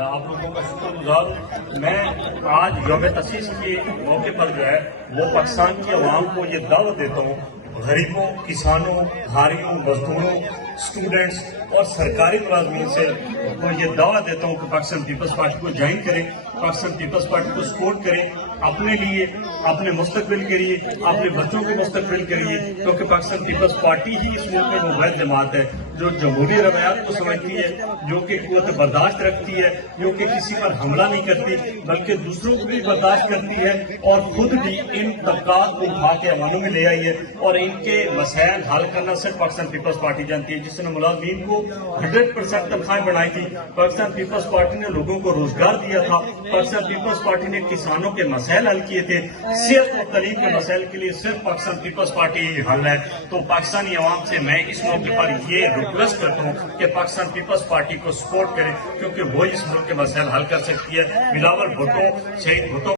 آپ لوگوں کا شکر گزار ہوں۔ میں آج یوم تاسیس کے موقع پر جو ہے وہ پاکستان کی عوام کو یہ دعوت دیتا ہوں، غریبوں، کسانوں، بھاریوں، مزدوروں، اسٹوڈنٹس اور سرکاری ملازمین سے یہ دعوت دیتا ہوں کہ پاکستان پیپلز پارٹی کو جوائن کریں، پاکستان پیپلز پارٹی کو سپورٹ کریں، اپنے لیے، اپنے مستقبل کے لیے، اپنے بچوں کے مستقبل کے لیے، کیونکہ پاکستان پیپلز پارٹی ہی اس ملک میں وہ واحد جماعت ہے جو جمہوری روایات کو سمجھتی ہے، جو کہ قوت برداشت رکھتی ہے، جو کہ کسی پر حملہ نہیں کرتی بلکہ دوسروں کو بھی برداشت کرتی ہے، اور خود بھی ان طبقات کو اٹھا کے عواموں میں لے آئی ہے، اور ان کے مسائل حل کرنا صرف پاکستان پیپلز پارٹی جانتی ہے۔ جس نے ملازمین کو 100% تنخواہیں بنائی تھی، پاکستان پیپلز پارٹی نے لوگوں کو روزگار دیا تھا، پاکستان پیپلز پارٹی نے کسانوں کے مسائل حل کیے تھے، صحت اور تعلیم کے مسائل کے لیے صرف پاکستان پیپلز پارٹی ہی حل ہے۔ تو پاکستانی عوام سے میں اس موقع پر یہ ریکویسٹ کرتا ہوں کہ پاکستان پیپلز پارٹی کو سپورٹ کریں، کیونکہ وہ اس ملک کے مسائل حل کر سکتی ہے۔ بلاول بھٹو، شہید بھٹو